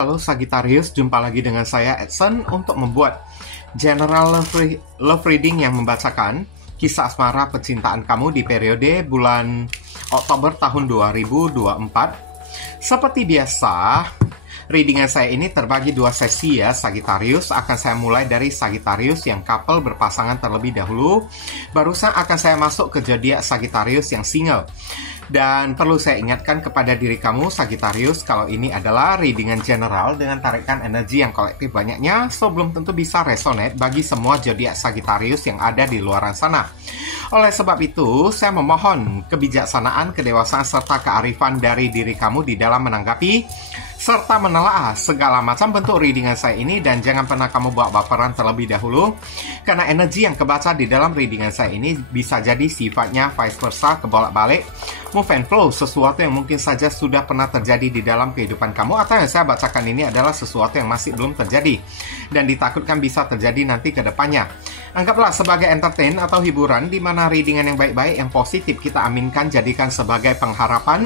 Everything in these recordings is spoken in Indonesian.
Halo Sagittarius, jumpa lagi dengan saya Edson untuk membuat general love reading yang membacakan kisah asmara percintaan kamu di periode bulan Oktober tahun 2024. Seperti biasa, readingan saya ini terbagi dua sesi ya Sagittarius. Akan saya mulai dari Sagittarius yang couple berpasangan terlebih dahulu. Barusan akan saya masuk ke zodiak Sagittarius yang single. Dan perlu saya ingatkan kepada diri kamu Sagittarius, kalau ini adalah readingan general dengan tarikan energi yang kolektif banyaknya, so belum tentu bisa resonate bagi semua zodiak Sagittarius yang ada di luaran sana. Oleh sebab itu, saya memohon kebijaksanaan, kedewasaan, serta kearifan dari diri kamu di dalam menanggapi serta menelaah segala macam bentuk readingan saya ini, dan jangan pernah kamu buat baperan terlebih dahulu, karena energi yang kebaca di dalam readingan saya ini bisa jadi sifatnya vice versa, kebolak-balik, move and flow, sesuatu yang mungkin saja sudah pernah terjadi di dalam kehidupan kamu, atau yang saya bacakan ini adalah sesuatu yang masih belum terjadi dan ditakutkan bisa terjadi nanti ke depannya. Anggaplah sebagai entertain atau hiburan, di mana readingan yang baik-baik, yang positif kita aminkan, jadikan sebagai pengharapan.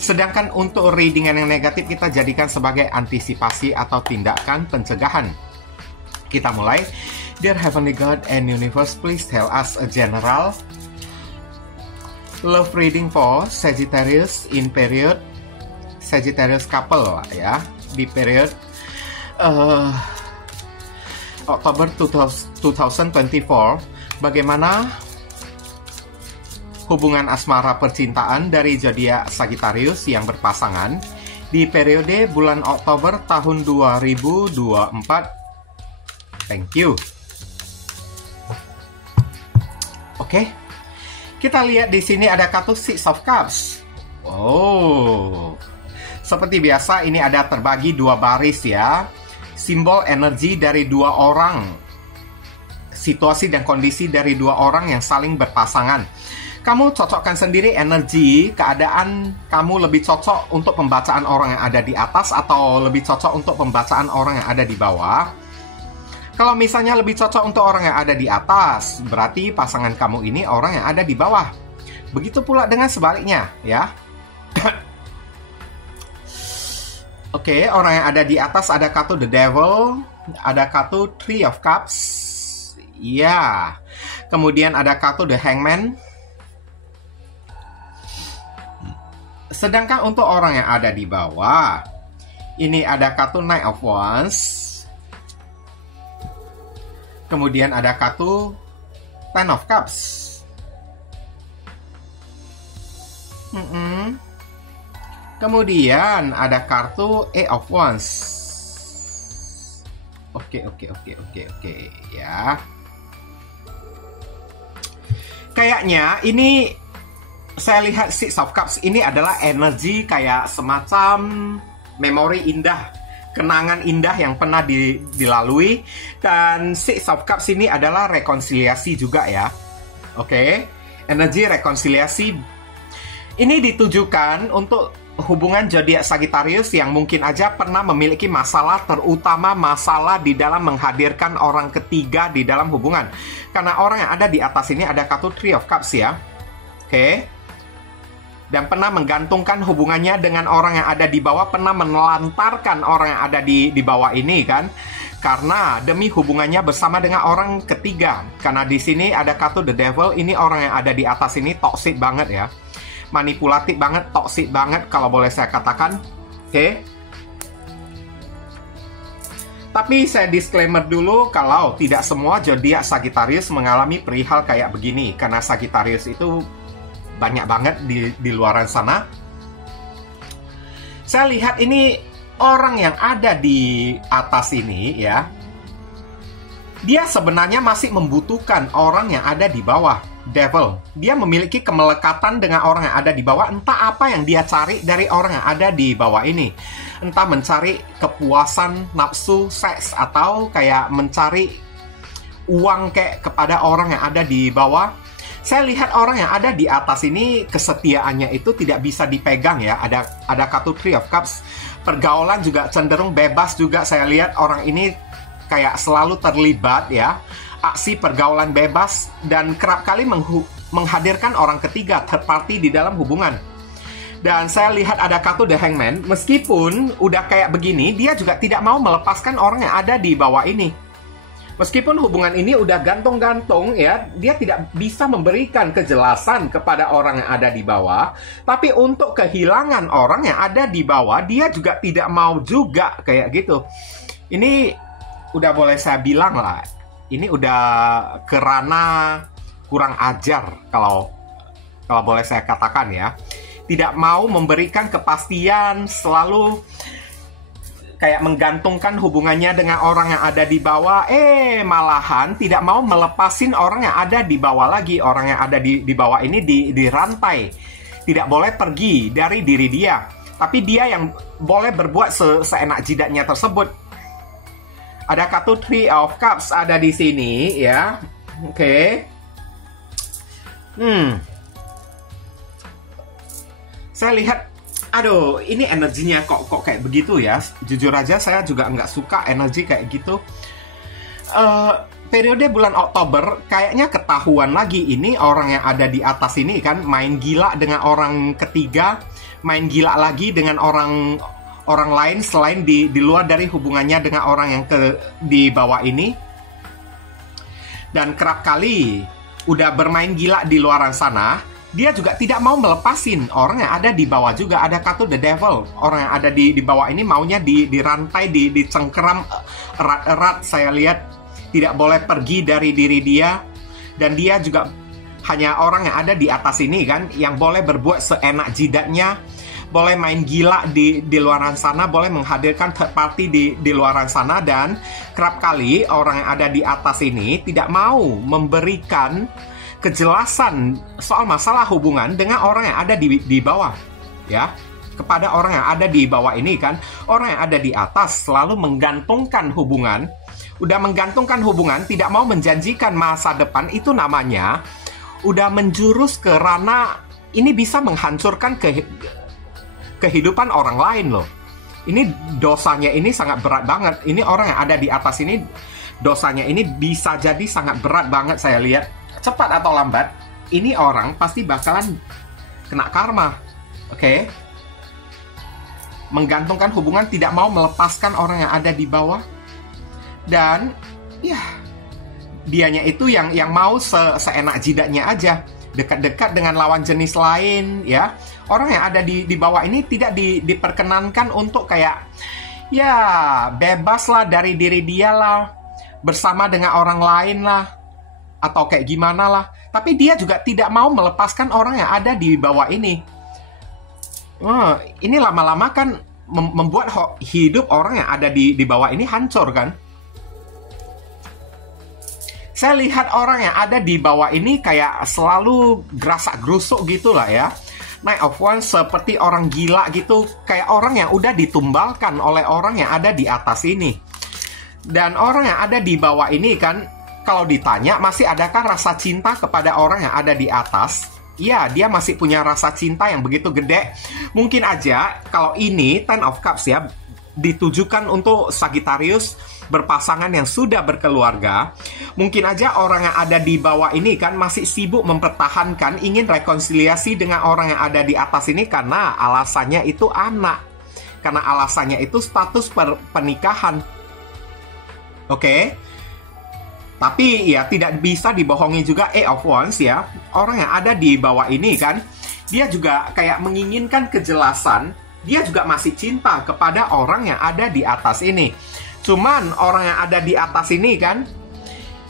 Sedangkan untuk readingan yang negatif kita jadikan sebagai antisipasi atau tindakan pencegahan. Kita mulai. Dear Heavenly God and Universe, please tell us a general love reading for Sagittarius in period Sagittarius couple ya, di period Oktober 2024. Bagaimana hubungan asmara percintaan dari zodiak Sagittarius yang berpasangan di periode bulan Oktober tahun 2024. Thank you. Oke. Kita lihat di sini ada kartu Six of Cups. Oh. Seperti biasa ini ada terbagi dua baris ya. Simbol energi dari dua orang. Situasi dan kondisi dari dua orang yang saling berpasangan. Kamu cocokkan sendiri energi, keadaan kamu lebih cocok untuk pembacaan orang yang ada di atas atau lebih cocok untuk pembacaan orang yang ada di bawah. Kalau misalnya lebih cocok untuk orang yang ada di atas, berarti pasangan kamu ini orang yang ada di bawah. Begitu pula dengan sebaliknya, ya. Oke, orang yang ada di atas ada kartu The Devil, ada kartu Three of Cups. Ya. Kemudian ada kartu The Hangman. Sedangkan untuk orang yang ada di bawah, ini ada kartu Knight of Wands. Kemudian ada kartu Ten of Cups. Kemudian ada kartu Eight of Wands. Oke ya. Kayaknya ini saya lihat Six of Cups ini adalah energi kayak semacam memori indah, kenangan indah yang pernah dilalui. Dan Six of Cups ini adalah rekonsiliasi juga ya. Oke, energi rekonsiliasi ini ditujukan untuk hubungan zodiak Sagittarius yang mungkin aja pernah memiliki masalah, terutama masalah di dalam menghadirkan orang ketiga di dalam hubungan. Karena orang yang ada di atas ini ada kartu Three of Cups ya. Oke. Dan pernah menggantungkan hubungannya dengan orang yang ada di bawah, pernah menelantarkan orang yang ada di bawah ini kan, karena demi hubungannya bersama dengan orang ketiga. Karena di sini ada kartu The Devil, ini orang yang ada di atas ini toxic banget ya, manipulatif banget, toxic banget kalau boleh saya katakan. Oke. Tapi saya disclaimer dulu kalau tidak semua zodiak Sagittarius mengalami perihal kayak begini, karena Sagittarius itu banyak banget di luaran sana. Saya lihat ini orang yang ada di atas ini ya, dia sebenarnya masih membutuhkan orang yang ada di bawah. Devil, dia memiliki kemelekatan dengan orang yang ada di bawah. Entah apa yang dia cari dari orang yang ada di bawah ini. Entah mencari kepuasan nafsu seks, atau kayak mencari uang kayak kepada orang yang ada di bawah. Saya lihat orang yang ada di atas ini kesetiaannya itu tidak bisa dipegang ya. Ada kartu Three of Cups. Pergaulan juga cenderung bebas juga. Saya lihat orang ini kayak selalu terlibat ya. Aksi pergaulan bebas dan kerap kali menghadirkan orang ketiga, third party di dalam hubungan. Dan saya lihat ada kartu The Hangman. Meskipun udah kayak begini, dia juga tidak mau melepaskan orang yang ada di bawah ini. Meskipun hubungan ini udah gantung-gantung ya, dia tidak bisa memberikan kejelasan kepada orang yang ada di bawah. Tapi untuk kehilangan orang yang ada di bawah, dia juga tidak mau juga kayak gitu. Ini udah boleh saya bilang lah, ini udah kerana kurang ajar kalau boleh saya katakan ya. Tidak mau memberikan kepastian, selalu kayak menggantungkan hubungannya dengan orang yang ada di bawah, malahan tidak mau melepasin orang yang ada di bawah lagi. Orang yang ada di bawah ini dirantai, tidak boleh pergi dari diri dia. Tapi dia yang boleh berbuat seenak jidatnya tersebut. Ada kartu Three of Cups ada di sini ya. Oke. Saya lihat, aduh, ini energinya kok kayak begitu ya. Jujur aja saya juga nggak suka energi kayak gitu. Periode bulan Oktober kayaknya ketahuan lagi ini orang yang ada di atas ini kan main gila dengan orang ketiga, main gila lagi dengan orang lain selain di luar dari hubungannya dengan orang yang di bawah ini. Dan kerap kali udah bermain gila di luaran sana, dia juga tidak mau melepasin orang yang ada di bawah juga. Ada kartu The Devil. Orang yang ada di bawah ini maunya dirantai, dicengkeram erat-erat. Saya lihat tidak boleh pergi dari diri dia. Dan dia juga hanya orang yang ada di atas ini kan, yang boleh berbuat seenak jidatnya, boleh main gila di luaran sana, boleh menghadirkan third party di luaran sana. Dan kerap kali orang yang ada di atas ini tidak mau memberikan kejelasan soal masalah hubungan dengan orang yang ada di bawah ya. Kepada orang yang ada di bawah ini kan, orang yang ada di atas selalu menggantungkan hubungan. Udah menggantungkan hubungan, tidak mau menjanjikan masa depan. Itu namanya udah menjurus ke ranah ini bisa menghancurkan kehidupan orang lain loh. Ini dosanya ini sangat berat banget. Ini orang yang ada di atas ini, dosanya ini bisa jadi sangat berat banget. Saya lihat cepat atau lambat, ini orang pasti bakalan kena karma. Oke? Menggantungkan hubungan, tidak mau melepaskan orang yang ada di bawah. Dan ya, dianya itu yang mau seenak jidatnya aja, dekat-dekat dengan lawan jenis lain ya. Orang yang ada di bawah ini tidak diperkenankan untuk kayak ya bebas lah dari diri dia lah, bersama dengan orang lain lah, atau kayak gimana lah. Tapi dia juga tidak mau melepaskan orang yang ada di bawah ini. Ini lama-lama kan membuat hidup orang yang ada di bawah ini hancur kan. Saya lihat orang yang ada di bawah ini kayak selalu gerasak gerusuk gitu lah ya. Knight of Wands seperti orang gila gitu, kayak orang yang udah ditumbalkan oleh orang yang ada di atas ini. Dan orang yang ada di bawah ini kan, kalau ditanya masih adakah rasa cinta kepada orang yang ada di atas? Ya, dia masih punya rasa cinta yang begitu gede. Mungkin aja kalau ini Ten of Cups ya, ditujukan untuk Sagittarius berpasangan yang sudah berkeluarga. Mungkin aja orang yang ada di bawah ini kan masih sibuk mempertahankan, ingin rekonsiliasi dengan orang yang ada di atas ini karena alasannya itu anak. Karena alasannya itu status pernikahan. Oke? Tapi ya tidak bisa dibohongi juga Eight of Wands ya. Orang yang ada di bawah ini kan, dia juga kayak menginginkan kejelasan. Dia juga masih cinta kepada orang yang ada di atas ini. Cuman orang yang ada di atas ini kan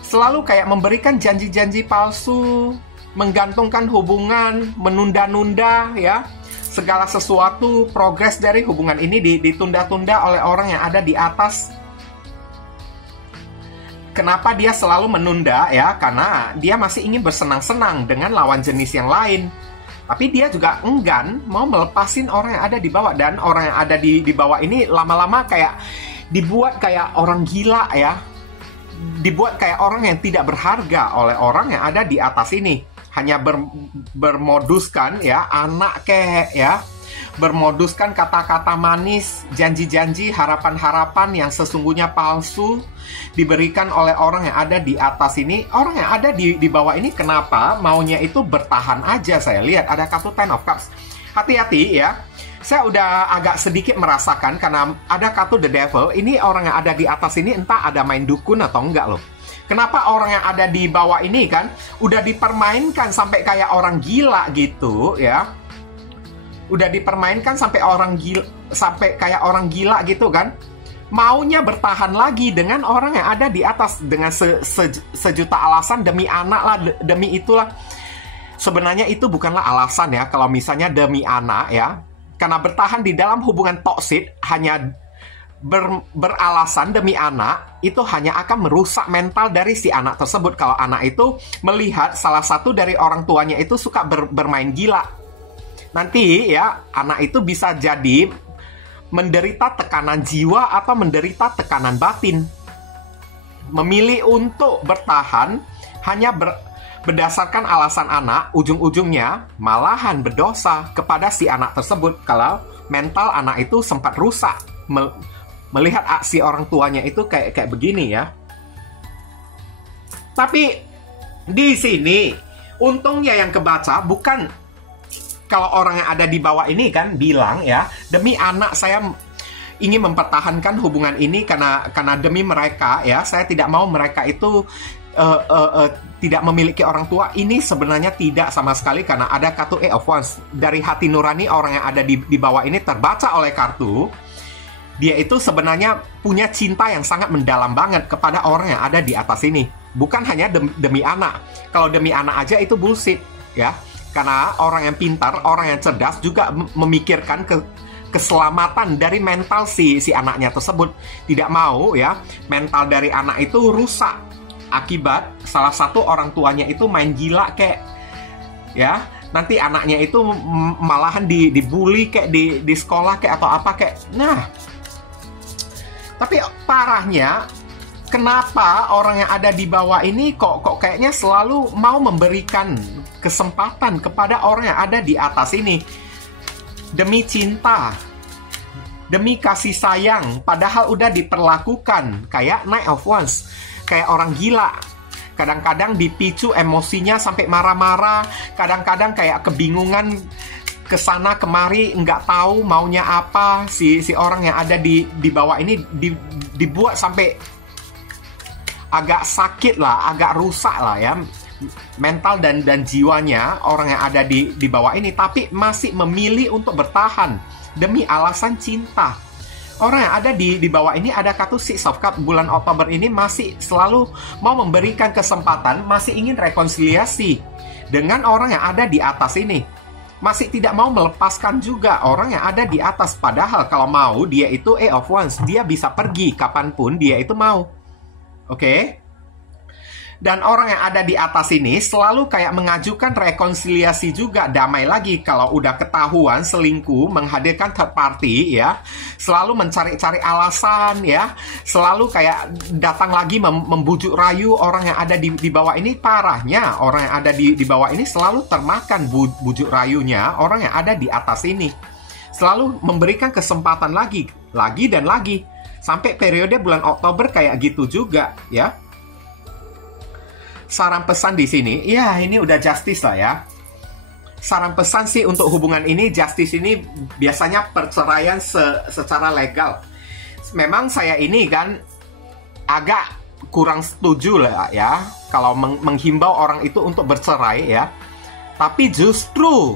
selalu kayak memberikan janji-janji palsu, menggantungkan hubungan, menunda-nunda ya. Segala sesuatu, progres dari hubungan ini ditunda-tunda oleh orang yang ada di atas. Kenapa dia selalu menunda ya? Karena dia masih ingin bersenang-senang dengan lawan jenis yang lain. Tapi dia juga enggan mau melepasin orang yang ada di bawah. Dan orang yang ada di bawah ini lama-lama kayak dibuat kayak orang gila ya. Dibuat kayak orang yang tidak berharga oleh orang yang ada di atas ini. Hanya bermoduskan ya, anak kek ya. Bermoduskan kata-kata manis, janji-janji, harapan-harapan yang sesungguhnya palsu diberikan oleh orang yang ada di atas ini. Orang yang ada di bawah ini kenapa maunya itu bertahan aja? Saya lihat ada kartu Ten of Cups. Hati-hati ya. Saya udah agak sedikit merasakan karena ada kartu The Devil. Ini orang yang ada di atas ini entah ada main dukun atau enggak loh. Kenapa orang yang ada di bawah ini kan udah dipermainkan sampai kayak orang gila gitu ya. Udah dipermainkan sampai kayak orang gila gitu kan. Maunya bertahan lagi dengan orang yang ada di atas dengan sejuta alasan demi anak lah, demi itulah. Sebenarnya itu bukanlah alasan ya kalau misalnya demi anak ya. Karena bertahan di dalam hubungan toksik hanya beralasan demi anak, itu hanya akan merusak mental dari si anak tersebut. Kalau anak itu melihat salah satu dari orang tuanya itu suka bermain gila, nanti ya anak itu bisa jadi menderita tekanan jiwa atau menderita tekanan batin. Memilih untuk bertahan hanya berdasarkan alasan anak, ujung-ujungnya malahan berdosa kepada si anak tersebut kalau mental anak itu sempat rusak melihat aksi orang tuanya itu kayak begini ya. Tapi di sini untungnya yang kebaca bukan kalau orang yang ada di bawah ini kan bilang ya, demi anak saya ingin mempertahankan hubungan ini karena demi mereka ya, saya tidak mau mereka itu tidak memiliki orang tua. Ini sebenarnya tidak sama sekali karena ada kartu Eight of Wands. Dari hati nurani orang yang ada di bawah ini terbaca oleh kartu, dia itu sebenarnya punya cinta yang sangat mendalam banget kepada orang yang ada di atas ini. Bukan hanya demi anak. Kalau demi anak aja itu bullshit ya. Karena orang yang pintar, orang yang cerdas juga memikirkan keselamatan dari mental si anaknya tersebut. Tidak mau ya mental dari anak itu rusak akibat salah satu orang tuanya itu main gila kayak ya. Nanti anaknya itu malahan dibully kayak di sekolah kayak atau apa kayak. Nah, tapi parahnya kenapa orang yang ada di bawah ini kok kayaknya selalu mau memberikan kesempatan kepada orang yang ada di atas ini demi cinta, demi kasih sayang, padahal udah diperlakukan kayak Knight of Wands, kayak orang gila. Kadang-kadang dipicu emosinya sampai marah-marah, kadang-kadang kayak kebingungan kesana kemari, nggak tahu maunya apa. Si orang yang ada di bawah ini dibuat sampai agak sakit lah, agak rusak lah ya mental dan jiwanya orang yang ada di bawah ini, tapi masih memilih untuk bertahan demi alasan cinta. Orang yang ada di bawah ini ada kartu Six of Cups. Bulan Oktober ini masih selalu mau memberikan kesempatan, masih ingin rekonsiliasi dengan orang yang ada di atas ini. Masih tidak mau melepaskan juga orang yang ada di atas. Padahal kalau mau dia itu Eight of Wands, dia bisa pergi kapanpun dia itu mau. Oke? Dan orang yang ada di atas ini selalu kayak mengajukan rekonsiliasi juga, damai lagi. Kalau udah ketahuan selingkuh, menghadirkan third party ya, selalu mencari-cari alasan ya, selalu kayak datang lagi membujuk rayu orang yang ada di bawah ini. Parahnya orang yang ada di bawah ini selalu termakan bujuk rayunya orang yang ada di atas ini. Selalu memberikan kesempatan lagi dan lagi. Sampai periode bulan Oktober kayak gitu juga ya. Saran pesan di sini, ya ini udah justice lah ya. Saran pesan sih untuk hubungan ini, justice ini biasanya perceraian secara legal. Memang saya ini kan agak kurang setuju lah ya kalau menghimbau orang itu untuk bercerai ya. Tapi justru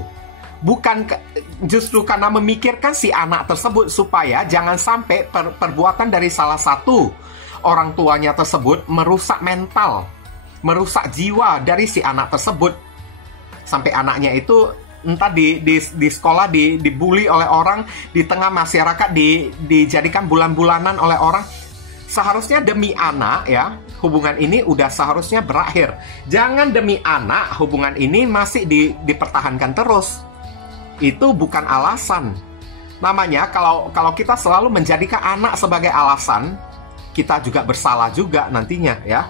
karena memikirkan si anak tersebut supaya jangan sampai perbuatan dari salah satu orang tuanya tersebut merusak mental, merusak jiwa dari si anak tersebut. Sampai anaknya itu entah di sekolah dibully oleh orang, di tengah masyarakat dijadikan bulan-bulanan oleh orang. Seharusnya demi anak ya, hubungan ini udah seharusnya berakhir. Jangan demi anak hubungan ini masih dipertahankan terus. Itu bukan alasan. Namanya kalau kita selalu menjadikan anak sebagai alasan, kita juga bersalah juga nantinya ya.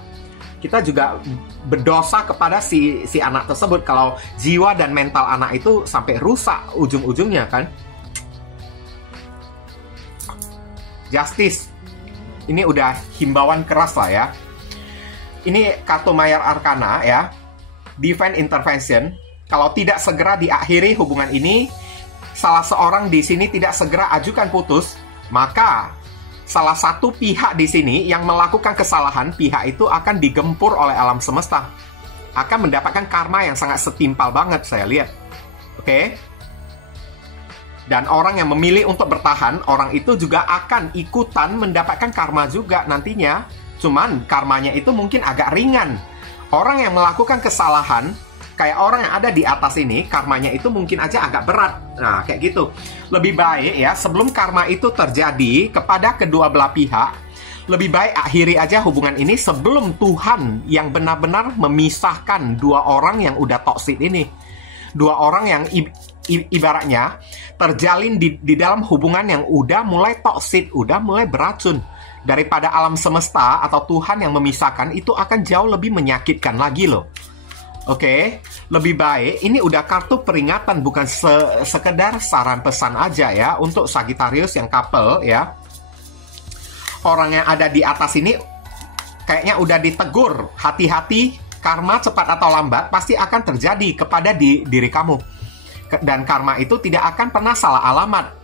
Kita juga berdosa kepada si anak tersebut kalau jiwa dan mental anak itu sampai rusak ujung-ujungnya kan. Justice. Ini udah himbauan keras lah ya. Ini kartu Mayor Arcana ya. Divine Intervention. Kalau tidak segera diakhiri hubungan ini, salah seorang di sini tidak segera ajukan putus, maka salah satu pihak di sini yang melakukan kesalahan, pihak itu akan digempur oleh alam semesta. Akan mendapatkan karma yang sangat setimpal banget, saya lihat. Oke? Dan orang yang memilih untuk bertahan, orang itu juga akan ikutan mendapatkan karma juga nantinya. Cuman karmanya itu mungkin agak ringan. Orang yang melakukan kesalahan, kayak orang yang ada di atas ini, karmanya itu mungkin aja agak berat. Nah, kayak gitu. Lebih baik ya, sebelum karma itu terjadi kepada kedua belah pihak, lebih baik akhiri aja hubungan ini sebelum Tuhan yang benar-benar memisahkan dua orang yang udah toksik ini. Dua orang yang ibaratnya terjalin di dalam hubungan yang udah mulai toksik, udah mulai beracun. Daripada alam semesta atau Tuhan yang memisahkan, itu akan jauh lebih menyakitkan lagi loh. Oke, lebih baik ini udah kartu peringatan, bukan sekedar saran pesan aja ya untuk Sagittarius yang couple ya. Orang yang ada di atas ini kayaknya udah ditegur, hati-hati, karma cepat atau lambat pasti akan terjadi kepada diri kamu. Dan karma itu tidak akan pernah salah alamat.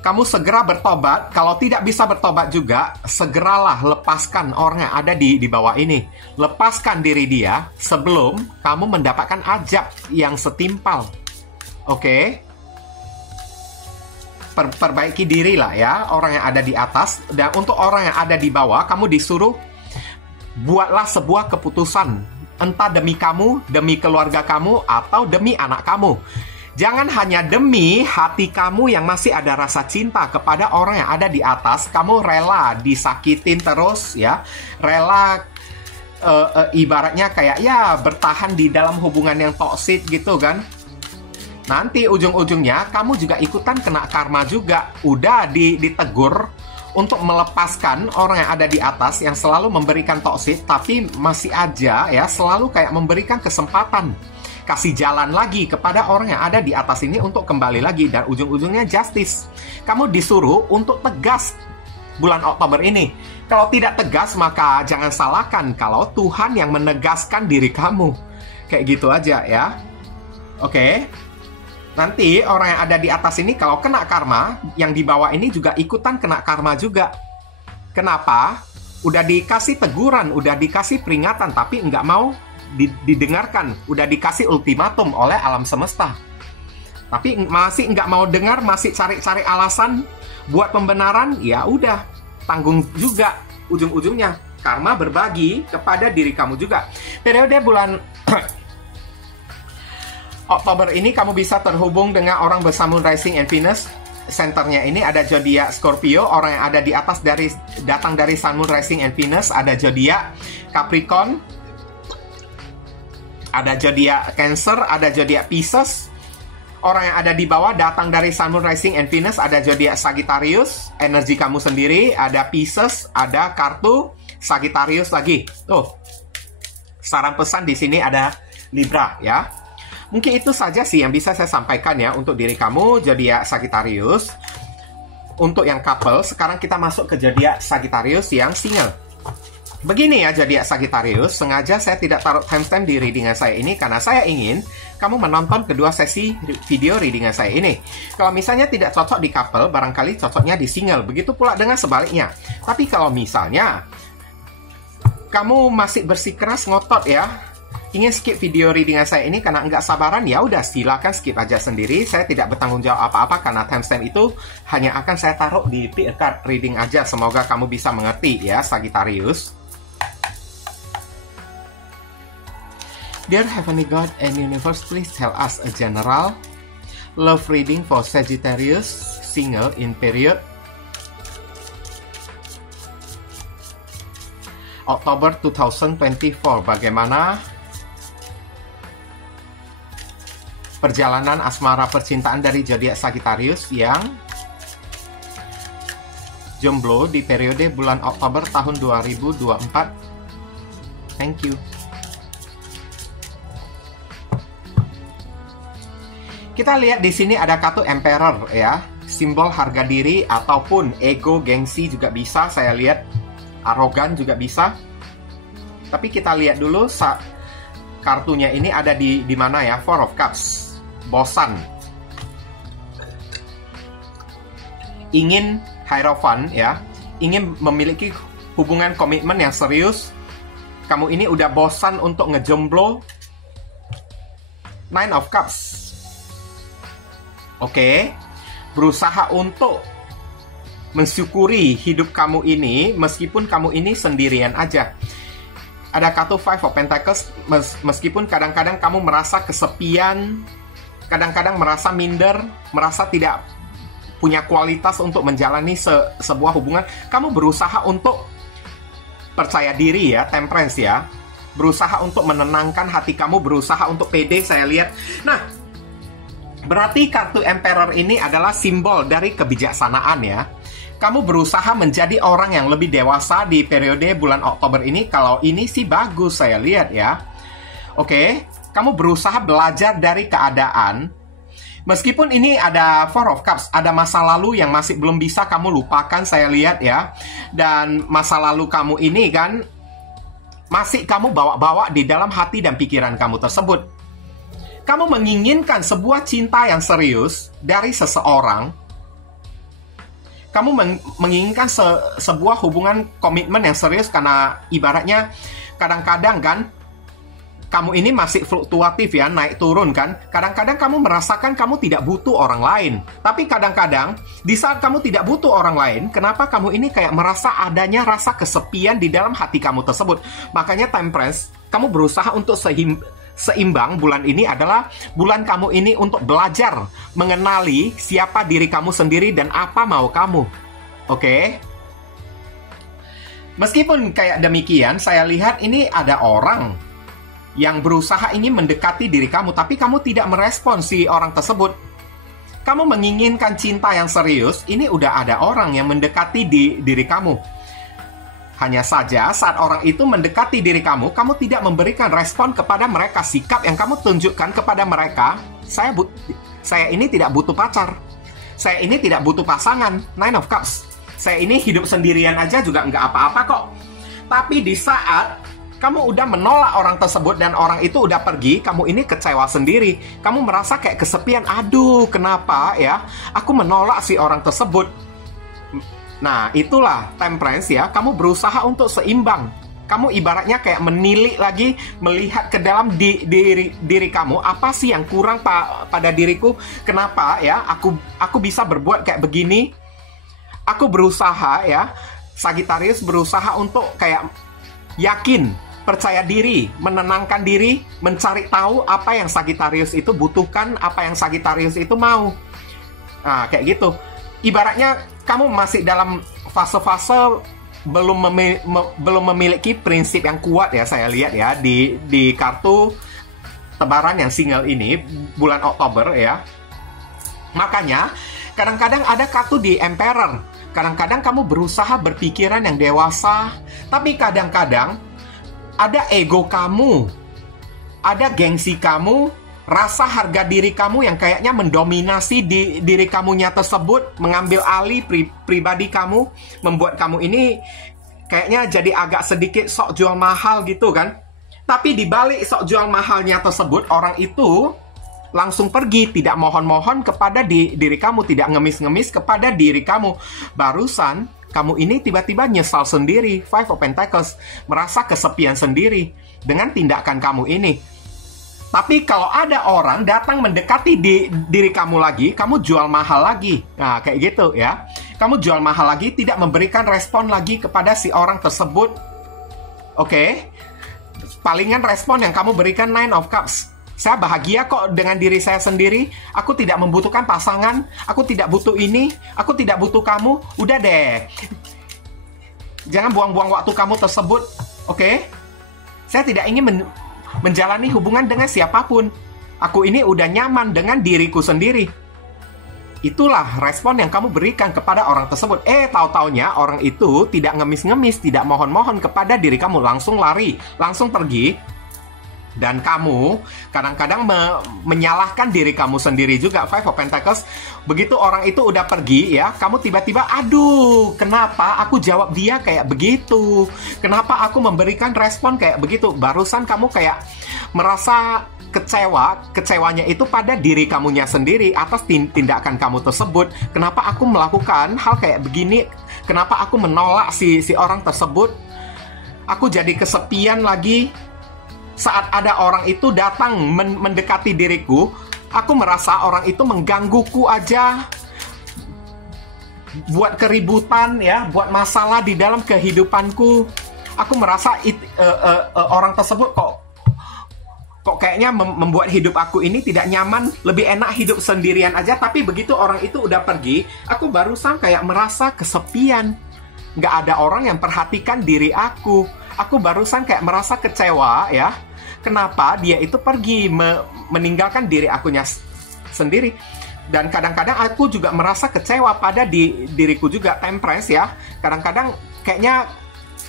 Kamu segera bertobat. Kalau tidak bisa bertobat juga, segeralah lepaskan orang yang ada di bawah ini. Lepaskan diri dia sebelum kamu mendapatkan ajab yang setimpal. Oke? Perbaiki diri lah ya, orang yang ada di atas. Dan untuk orang yang ada di bawah, kamu disuruh buatlah sebuah keputusan. Entah demi kamu, demi keluarga kamu, atau demi anak kamu. Jangan hanya demi hati kamu yang masih ada rasa cinta kepada orang yang ada di atas, kamu rela disakitin terus ya, rela ibaratnya kayak ya bertahan di dalam hubungan yang toksik gitu kan. Nanti ujung-ujungnya kamu juga ikutan kena karma juga. Udah ditegur untuk melepaskan orang yang ada di atas yang selalu memberikan toksik, tapi masih aja ya selalu kayak memberikan kesempatan, kasih jalan lagi kepada orang yang ada di atas ini untuk kembali lagi. Dan ujung-ujungnya justice. Kamu disuruh untuk tegas bulan Oktober ini. Kalau tidak tegas, maka jangan salahkan kalau Tuhan yang menegaskan diri kamu. Kayak gitu aja ya. Oke. Nanti orang yang ada di atas ini kalau kena karma, yang di bawah ini juga ikutan kena karma juga. Kenapa? Udah dikasih teguran, udah dikasih peringatan, tapi nggak mau didengarkan. Udah dikasih ultimatum oleh alam semesta, tapi masih nggak mau dengar, masih cari-cari alasan buat pembenaran. Ya udah, tanggung juga ujung-ujungnya. Karma berbagi kepada diri kamu juga. Periode bulan Oktober ini kamu bisa terhubung dengan orang bersama Rising and Venus. Senternya ini ada zodiak Scorpio. Orang yang ada di atas datang dari Sun, Moon, Rising and Venus. Ada zodiak Capricorn, ada zodiak Cancer, ada zodiak Pisces. Orang yang ada di bawah datang dari Sun, Moon, Rising and Venus. Ada zodiak Sagittarius, energi kamu sendiri. Ada Pisces, ada kartu Sagittarius lagi. Tuh, saran pesan di sini ada Libra ya. Mungkin itu saja sih yang bisa saya sampaikan ya untuk diri kamu, zodiak Sagittarius. Untuk yang couple, sekarang kita masuk ke zodiak Sagittarius yang single. Begini ya zodiak Sagittarius, sengaja saya tidak taruh timestamp di readingan saya ini karena saya ingin kamu menonton kedua sesi video readingan saya ini. Kalau misalnya tidak cocok di couple, barangkali cocoknya di single. Begitu pula dengan sebaliknya. Tapi kalau misalnya kamu masih bersikeras ngotot ya, ingin skip video readingan saya ini karena nggak sabaran, ya udah silakan skip aja sendiri. Saya tidak bertanggung jawab apa-apa karena timestamp itu hanya akan saya taruh di pick a card reading aja. Semoga kamu bisa mengerti ya Sagittarius. Dear Heavenly God and Universe, please tell us a general love reading for Sagittarius single in period Oktober 2024. Bagaimana perjalanan asmara percintaan dari zodiak Sagittarius yang jomblo di periode bulan Oktober tahun 2024. Thank you. Kita lihat di sini ada kartu Emperor ya, simbol harga diri ataupun ego, gengsi juga bisa. Saya lihat arogan juga bisa. Tapi kita lihat dulu kartunya ini ada di mana ya? Four of Cups. Bosan. ingin hierophant ya, ingin memiliki hubungan komitmen yang serius. Kamu ini udah bosan untuk ngejomblo. Nine of Cups. Oke, berusaha untuk mensyukuri hidup kamu ini meskipun kamu ini sendirian aja. Ada kartu Five of Pentacles, meskipun kadang-kadang kamu merasa kesepian, kadang-kadang merasa minder, merasa tidak punya kualitas untuk menjalani sebuah hubungan, kamu berusaha untuk percaya diri ya, temperance ya. Berusaha untuk menenangkan hati kamu, berusaha untuk pede, saya lihat. Nah, berarti kartu Emperor ini adalah simbol dari kebijaksanaan ya. Kamu berusaha menjadi orang yang lebih dewasa di periode bulan Oktober ini. Kalau ini sih bagus, saya lihat ya. Oke, kamu berusaha belajar dari keadaan. Meskipun ini ada Four of Cups, ada masa lalu yang masih belum bisa kamu lupakan, saya lihat ya. Dan masa lalu kamu ini kan masih kamu bawa-bawa di dalam hati dan pikiran kamu tersebut. Kamu menginginkan sebuah cinta yang serius dari seseorang. Kamu menginginkan sebuah hubungan komitmen yang serius, karena ibaratnya kadang-kadang kan kamu ini masih fluktuatif ya, naik turun kan. Kadang-kadang kamu merasakan kamu tidak butuh orang lain. Tapi kadang-kadang di saat kamu tidak butuh orang lain, kenapa kamu ini kayak merasa adanya rasa kesepian di dalam hati kamu tersebut. Makanya Temperance, kamu berusaha untuk seimbang. Bulan ini adalah bulan kamu ini untuk belajar mengenali siapa diri kamu sendiri dan apa mau kamu. Oke? Meskipun kayak demikian, saya lihat ini ada orang yang berusaha ingin mendekati diri kamu, tapi kamu tidak merespon si orang tersebut. Kamu menginginkan cinta yang serius, ini udah ada orang yang mendekati diri kamu. Hanya saja saat orang itu mendekati diri kamu, kamu tidak memberikan respon kepada mereka. Sikap yang kamu tunjukkan kepada mereka, saya ini tidak butuh pacar, saya ini tidak butuh pasangan. Nine of Cups, saya ini hidup sendirian aja juga nggak apa-apa kok. Tapi di saat kamu udah menolak orang tersebut dan orang itu udah pergi, kamu ini kecewa sendiri. Kamu merasa kayak kesepian. Aduh, kenapa ya? Aku menolak si orang tersebut. Nah, itulah Temperance ya. Kamu berusaha untuk seimbang. Kamu ibaratnya kayak menilik lagi, melihat ke dalam diri kamu. Apa sih yang kurang pada diriku? Kenapa ya? Aku bisa berbuat kayak begini. Aku berusaha ya. Sagittarius berusaha untuk kayak yakin, percaya diri, menenangkan diri, mencari tahu apa yang Sagittarius itu butuhkan, apa yang Sagittarius itu mau. Nah, kayak gitu. Ibaratnya kamu masih dalam fase-fase belum memiliki prinsip yang kuat ya, saya lihat ya di kartu tebaran yang single ini bulan Oktober ya. Makanya kadang-kadang ada kartu di Emperor. Kadang-kadang kamu berusaha berpikiran yang dewasa, tapi kadang-kadang ada ego kamu, ada gengsi kamu, rasa harga diri kamu yang kayaknya mendominasi di diri kamunya tersebut, mengambil alih pribadi kamu, membuat kamu ini kayaknya jadi agak sedikit sok jual mahal gitu kan. Tapi di balik sok jual mahalnya tersebut, orang itu langsung pergi, tidak mohon-mohon kepada diri kamu, tidak ngemis-ngemis kepada diri kamu. Barusan kamu ini tiba-tiba nyesal sendiri, Five of Pentacles, merasa kesepian sendiri dengan tindakan kamu ini. Tapi kalau ada orang datang mendekati diri kamu lagi, kamu jual mahal lagi. Nah, kayak gitu ya. Kamu jual mahal lagi, tidak memberikan respon lagi kepada si orang tersebut. Oke? Palingan respon yang kamu berikan Nine of Cups. Saya bahagia kok dengan diri saya sendiri. Aku tidak membutuhkan pasangan. Aku tidak butuh ini. Aku tidak butuh kamu. Udah deh. Jangan buang-buang waktu kamu tersebut. Oke? Saya tidak ingin menjalani hubungan dengan siapapun. Aku ini udah nyaman dengan diriku sendiri. Itulah respon yang kamu berikan kepada orang tersebut. Tahu-taunya orang itu tidak ngemis-ngemis, tidak mohon-mohon kepada diri kamu. Langsung lari, langsung pergi. Dan kamu kadang-kadang menyalahkan diri kamu sendiri juga. Five of Pentacles, begitu orang itu udah pergi ya, kamu tiba-tiba, aduh, kenapa aku jawab dia kayak begitu? Kenapa aku memberikan respon kayak begitu? Barusan kamu kayak merasa kecewa. Kecewanya itu pada diri kamunya sendiri atas tindakan kamu tersebut. Kenapa aku melakukan hal kayak begini? Kenapa aku menolak si orang tersebut? Aku jadi kesepian lagi. Saat ada orang itu datang mendekati diriku, aku merasa orang itu menggangguku aja, buat keributan ya, buat masalah di dalam kehidupanku. Aku merasa orang tersebut kok kayaknya membuat hidup aku ini tidak nyaman, lebih enak hidup sendirian aja. Tapi begitu orang itu udah pergi, aku barusan kayak merasa kesepian. Nggak ada orang yang perhatikan diri aku. Aku barusan kayak merasa kecewa ya. Kenapa dia itu pergi meninggalkan diri akunya sendiri. Dan kadang-kadang aku juga merasa kecewa pada diriku juga. Temperance ya. Kadang-kadang kayaknya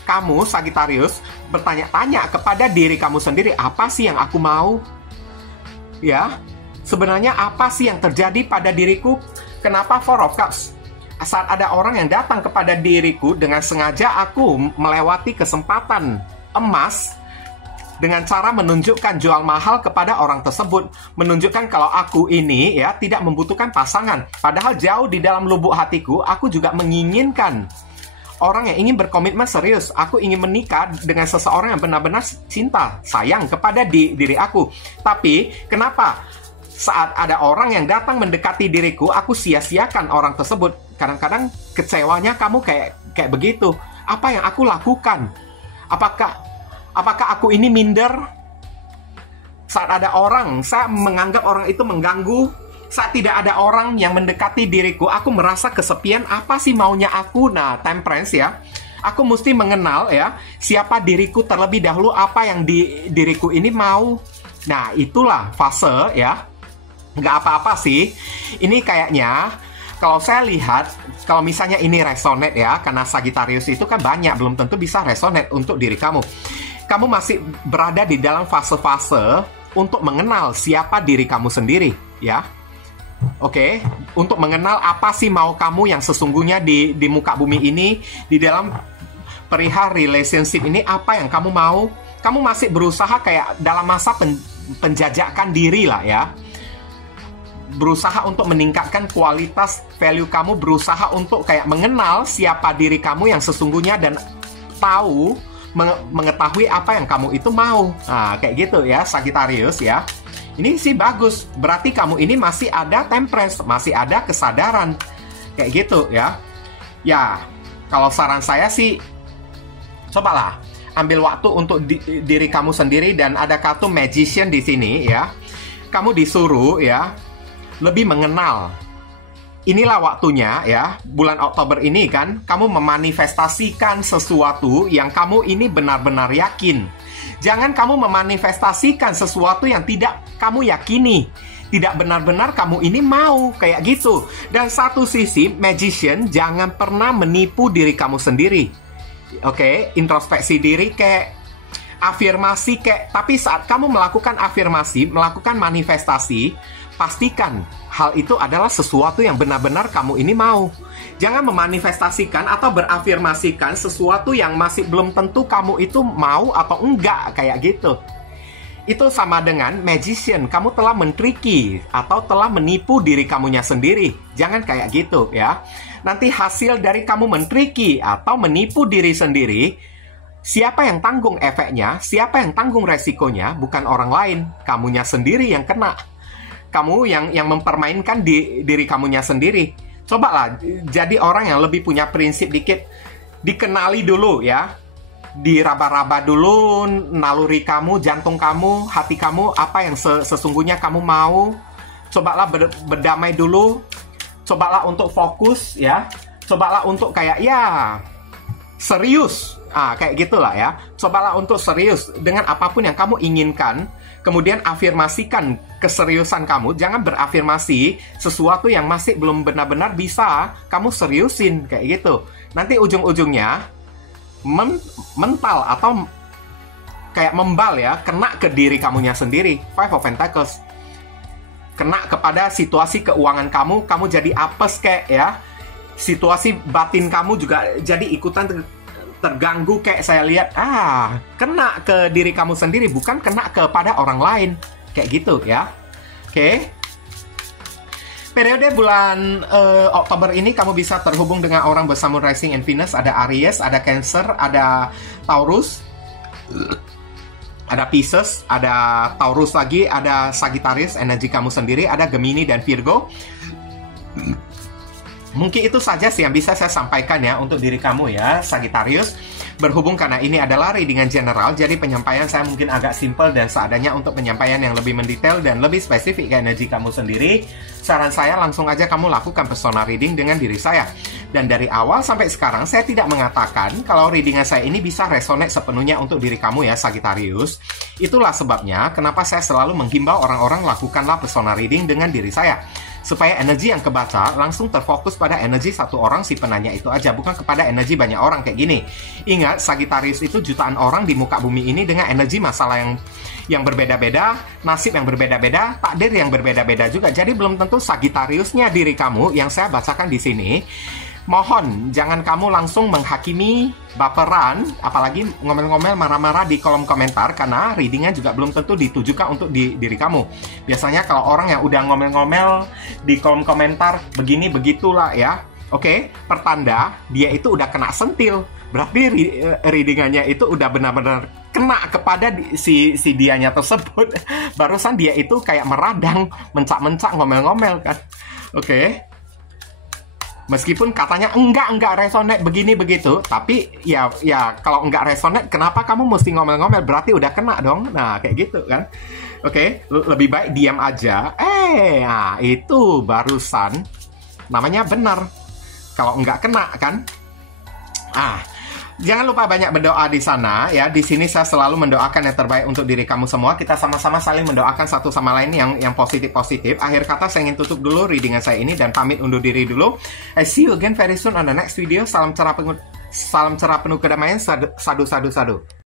kamu, Sagittarius, bertanya-tanya kepada diri kamu sendiri, apa sih yang aku mau? Ya, sebenarnya apa sih yang terjadi pada diriku? Kenapa Four of Cups? Saat ada orang yang datang kepada diriku, dengan sengaja aku melewati kesempatan emas dengan cara menunjukkan jual mahal kepada orang tersebut. Menunjukkan kalau aku ini ya tidak membutuhkan pasangan. Padahal jauh di dalam lubuk hatiku, aku juga menginginkan orang yang ingin berkomitmen serius. Aku ingin menikah dengan seseorang yang benar-benar cinta, sayang kepada diri aku. Tapi kenapa saat ada orang yang datang mendekati diriku, aku sia-siakan orang tersebut? Kadang-kadang kecewanya kamu kayak begitu. Apa yang aku lakukan? Apakah aku ini minder? Saat ada orang, saya menganggap orang itu mengganggu. Saat tidak ada orang yang mendekati diriku, aku merasa kesepian. Apa sih maunya aku? Nah, Temperance ya. Aku mesti mengenal ya, siapa diriku terlebih dahulu, apa yang diriku ini mau. Nah, itulah fase ya. Nggak apa-apa sih. Ini kayaknya, kalau saya lihat, kalau misalnya ini resonate ya, karena Sagittarius itu kan banyak, belum tentu bisa resonate untuk diri kamu. Kamu masih berada di dalam fase-fase untuk mengenal siapa diri kamu sendiri, ya. Oke, untuk mengenal apa sih mau kamu yang sesungguhnya di muka bumi ini, di dalam perihal relationship ini, apa yang kamu mau. Kamu masih berusaha kayak dalam masa penjajakan diri lah ya. Berusaha untuk meningkatkan kualitas value kamu, berusaha untuk kayak mengenal siapa diri kamu yang sesungguhnya dan tahu, mengetahui apa yang kamu itu mau. Nah, kayak gitu ya, Sagittarius ya. Ini sih bagus. Berarti kamu ini masih ada temperance, masih ada kesadaran. Kayak gitu ya. Ya, kalau saran saya sih, cobalah ambil waktu untuk diri kamu sendiri. Dan ada kartu magician di sini ya. Kamu disuruh ya, lebih mengenal. Inilah waktunya ya, bulan Oktober ini kan, kamu memanifestasikan sesuatu yang kamu ini benar-benar yakin. Jangan kamu memanifestasikan sesuatu yang tidak kamu yakini, tidak benar-benar kamu ini mau, kayak gitu. Dan satu sisi, magician, jangan pernah menipu diri kamu sendiri. Oke, introspeksi diri kayak afirmasi kayak, tapi saat kamu melakukan afirmasi, melakukan manifestasi, pastikan hal itu adalah sesuatu yang benar-benar kamu ini mau. Jangan memanifestasikan atau berafirmasikan sesuatu yang masih belum tentu kamu itu mau atau enggak, kayak gitu. Itu sama dengan magician, kamu telah mentriki atau telah menipu diri kamunya sendiri. Jangan kayak gitu ya. Nanti hasil dari kamu mentriki atau menipu diri sendiri, siapa yang tanggung efeknya, siapa yang tanggung resikonya, bukan orang lain, kamunya sendiri yang kena. Kamu yang mempermainkan diri kamunya sendiri. Cobalah jadi orang yang lebih punya prinsip dikit. Dikenali dulu ya. Diraba-raba dulu naluri kamu, jantung kamu, hati kamu, apa yang sesungguhnya kamu mau. Cobalah berdamai dulu. Cobalah untuk fokus ya. Cobalah untuk kayak ya serius. Kayak gitulah ya. Cobalah untuk serius dengan apapun yang kamu inginkan. Kemudian afirmasikan keseriusan kamu. Jangan berafirmasi sesuatu yang masih belum benar-benar bisa kamu seriusin, kayak gitu. Nanti ujung-ujungnya mental atau kayak membal ya, kena ke diri kamunya sendiri. Five of Pentacles. Kena kepada situasi keuangan kamu jadi apes kayak ya. Situasi batin kamu juga jadi ikutan terganggu kayak saya lihat. Kena ke diri kamu sendiri, bukan kena kepada orang lain. Kayak gitu ya. Oke. Periode bulan Oktober ini kamu bisa terhubung dengan orang bersamun rising and Venus. Ada Aries, ada Cancer, ada Taurus, ada Pisces, ada Taurus lagi, ada Sagittarius, energi kamu sendiri, ada Gemini dan Virgo. Mungkin itu saja sih yang bisa saya sampaikan ya untuk diri kamu ya, Sagittarius. Berhubung karena ini adalah readingan general, jadi penyampaian saya mungkin agak simple dan seadanya. Untuk penyampaian yang lebih mendetail dan lebih spesifik ke energi kamu sendiri, saran saya langsung aja kamu lakukan personal reading dengan diri saya. Dan dari awal sampai sekarang saya tidak mengatakan kalau readingan saya ini bisa resonate sepenuhnya untuk diri kamu ya, Sagittarius. Itulah sebabnya kenapa saya selalu menghimbau orang-orang lakukanlah personal reading dengan diri saya, supaya energi yang kebaca langsung terfokus pada energi satu orang si penanya itu aja, bukan kepada energi banyak orang kayak gini. Ingat, Sagittarius itu jutaan orang di muka bumi ini dengan energi masalah yang berbeda-beda, nasib yang berbeda-beda, takdir yang berbeda-beda juga. Jadi belum tentu Sagittariusnya diri kamu yang saya bacakan di sini. Mohon jangan kamu langsung menghakimi, baperan, apalagi ngomel-ngomel, marah-marah di kolom komentar, karena readingnya juga belum tentu ditujukan untuk diri kamu. Biasanya kalau orang yang udah ngomel-ngomel di kolom komentar begini begitulah ya, oke, pertanda dia itu udah kena sentil. Berarti readingannya itu udah benar-benar kena kepada si dianya tersebut. Barusan dia itu kayak meradang, mencak-mencak, ngomel-ngomel kan. Oke. Meskipun katanya enggak resonate begini begitu, tapi ya kalau enggak resonate, kenapa kamu mesti ngomel-ngomel? Berarti udah kena dong. Nah, kayak gitu kan. Oke, lebih baik diam aja. Itu barusan namanya benar. Kalau enggak kena kan. Jangan lupa banyak berdoa di sana ya. Di sini saya selalu mendoakan yang terbaik untuk diri kamu semua. Kita sama-sama saling mendoakan satu sama lain yang positif-positif. Akhir kata saya ingin tutup dulu readingan saya ini dan pamit undur diri dulu. I see you again very soon on the next video. Salam cerah penuh kedamaian. Sadu.